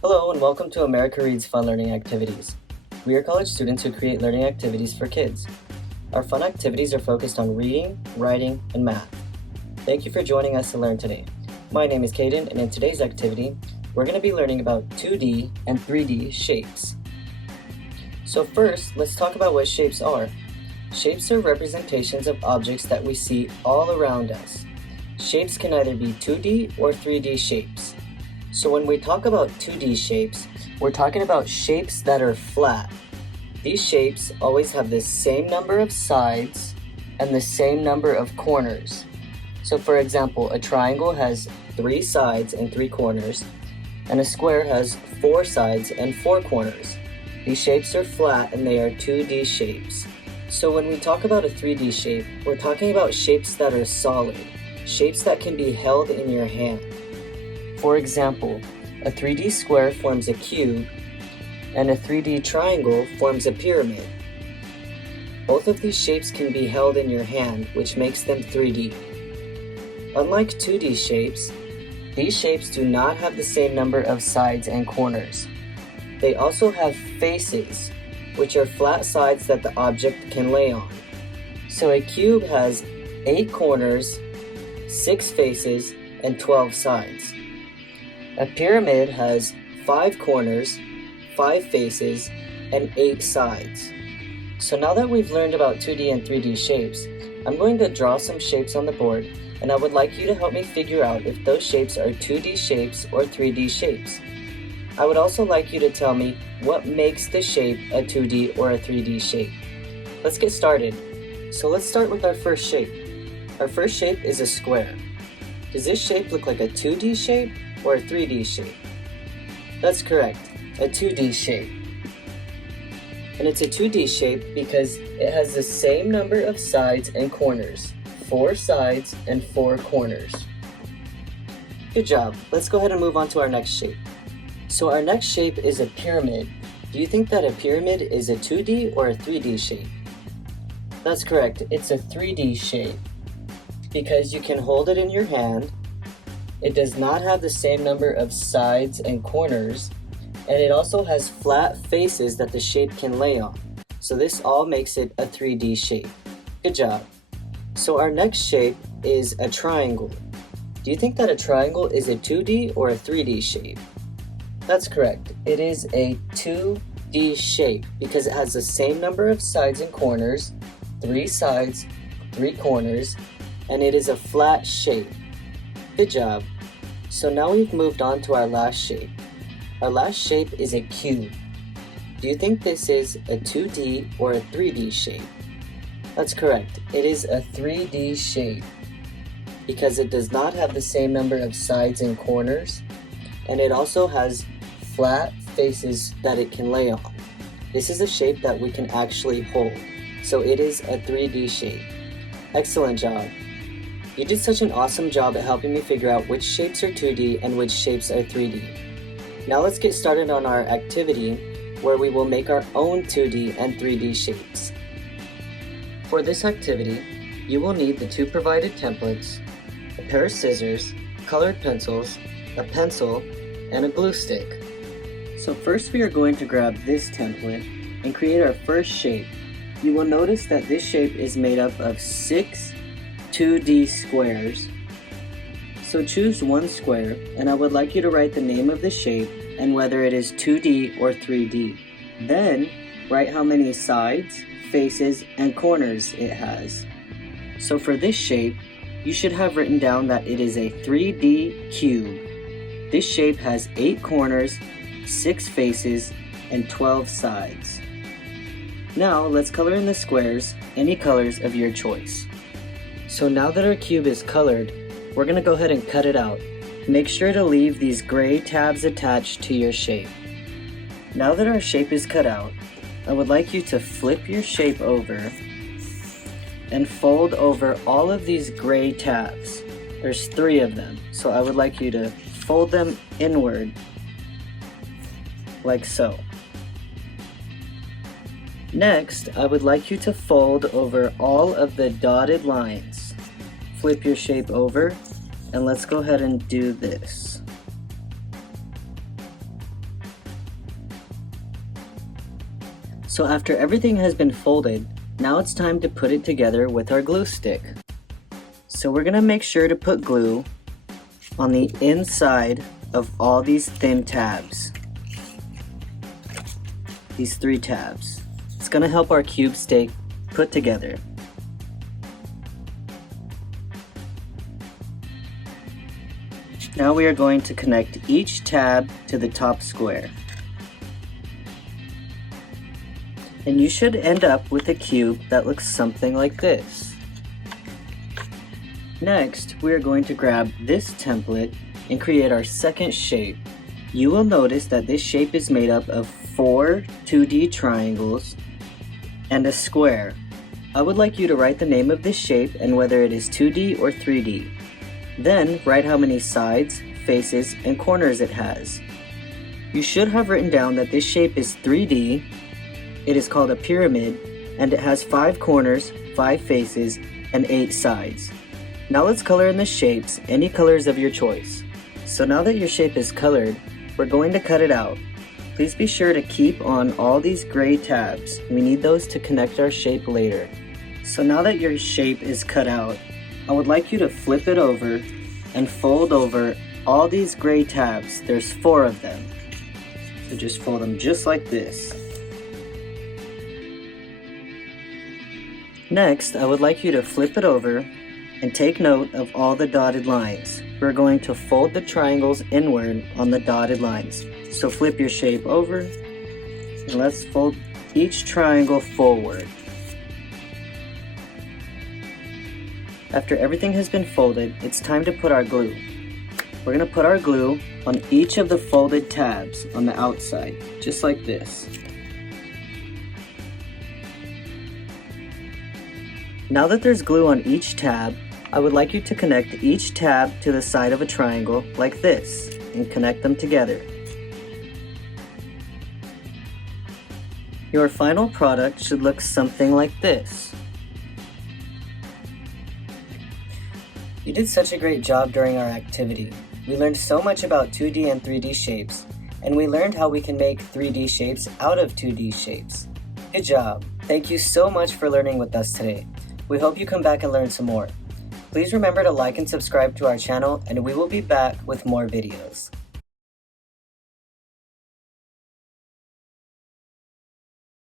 Hello and welcome to America Reads Fun Learning Activities. We are college students who create learning activities for kids. Our fun activities are focused on reading, writing, and math. Thank you for joining us to learn today. My name is Caden, and in today's activity, we're going to be learning about 2D and 3D shapes. So first, let's talk about what shapes are. Shapes are representations of objects that we see all around us. Shapes can either be 2D or 3D shapes. So when we talk about 2D shapes, we're talking about shapes that are flat. These shapes always have the same number of sides and the same number of corners. So for example, a triangle has 3 sides and 3 corners, and a square has 4 sides and 4 corners. These shapes are flat and they are 2D shapes. So when we talk about a 3D shape, we're talking about shapes that are solid, shapes that can be held in your hand. For example, a 3D square forms a cube, and a 3D triangle forms a pyramid. Both of these shapes can be held in your hand, which makes them 3D. Unlike 2D shapes, these shapes do not have the same number of sides and corners. They also have faces, which are flat sides that the object can lay on. So a cube has 8 corners, 6 faces, and 12 sides. A pyramid has 5 corners, 5 faces, and 8 sides. So now that we've learned about 2D and 3D shapes, I'm going to draw some shapes on the board, and I would like you to help me figure out if those shapes are 2D shapes or 3D shapes. I would also like you to tell me what makes the shape a 2D or a 3D shape. Let's get started. So let's start with our first shape. Our first shape is a square. Does this shape look like a 2D shape or a 3D shape? That's correct, a 2D shape. And it's a 2D shape because it has the same number of sides and corners, 4 sides and 4 corners. Good job. Let's go ahead and move on to our next shape. So our next shape is a pyramid. Do you think that a pyramid is a 2D or a 3D shape? That's correct, it's a 3D shape because you can hold it in your hand. It does not have the same number of sides and corners, and it also has flat faces that the shape can lay on. So this all makes it a 3D shape. Good job. So our next shape is a triangle. Do you think that a triangle is a 2D or a 3D shape? That's correct. It is a 2D shape because it has the same number of sides and corners, 3 sides, 3 corners, and it is a flat shape. Good job. So now we've moved on to our last shape. Our last shape is a cube. Do you think this is a 2D or a 3D shape? That's correct. It is a 3D shape because it does not have the same number of sides and corners, and it also has flat faces that it can lay on. This is a shape that we can actually hold, so it is a 3D shape. Excellent job. You did such an awesome job at helping me figure out which shapes are 2D and which shapes are 3D. Now let's get started on our activity where we will make our own 2D and 3D shapes. For this activity, you will need the 2 provided templates, a pair of scissors, colored pencils, a pencil, and a glue stick. So first we are going to grab this template and create our first shape. You will notice that this shape is made up of 6 2D squares. So choose one square, and I would like you to write the name of the shape and whether it is 2D or 3D. Then write how many sides, faces, and corners it has. So for this shape, you should have written down that it is a 3D cube. This shape has 8 corners, 6 faces, and 12 sides. Now let's color in the squares any colors of your choice. So now that our cube is colored, we're going to go ahead and cut it out. Make sure to leave these gray tabs attached to your shape. Now that our shape is cut out, I would like you to flip your shape over and fold over all of these gray tabs. There's 3 of them, so I would like you to fold them inward like so. Next, I would like you to fold over all of the dotted lines. Flip your shape over, and let's go ahead and do this. So after everything has been folded, now it's time to put it together with our glue stick. So we're gonna make sure to put glue on the inside of all these thin tabs. These 3 tabs. It's gonna help our cube stay put together. Now we are going to connect each tab to the top square. And you should end up with a cube that looks something like this. Next, we are going to grab this template and create our second shape. You will notice that this shape is made up of 4 2D triangles and a square. I would like you to write the name of this shape and whether it is 2D or 3D. Then write how many sides, faces, and corners it has. You should have written down that this shape is 3D, it is called a pyramid, and it has 5 corners, 5 faces, and 8 sides. Now let's color in the shapes, any colors of your choice. So now that your shape is colored, we're going to cut it out. Please be sure to keep on all these gray tabs. We need those to connect our shape later. So now that your shape is cut out, I would like you to flip it over and fold over all these gray tabs. There's 4 of them. So just fold them just like this. Next, I would like you to flip it over and take note of all the dotted lines. We're going to fold the triangles inward on the dotted lines. So flip your shape over and let's fold each triangle forward. After everything has been folded, it's time to put our glue. We're going to put our glue on each of the folded tabs on the outside, just like this. Now that there's glue on each tab, I would like you to connect each tab to the side of a triangle like this and connect them together. Your final product should look something like this. You did such a great job during our activity. We learned so much about 2D and 3D shapes, and we learned how we can make 3D shapes out of 2D shapes. Good job! Thank you so much for learning with us today. We hope you come back and learn some more. Please remember to like and subscribe to our channel, and we will be back with more videos.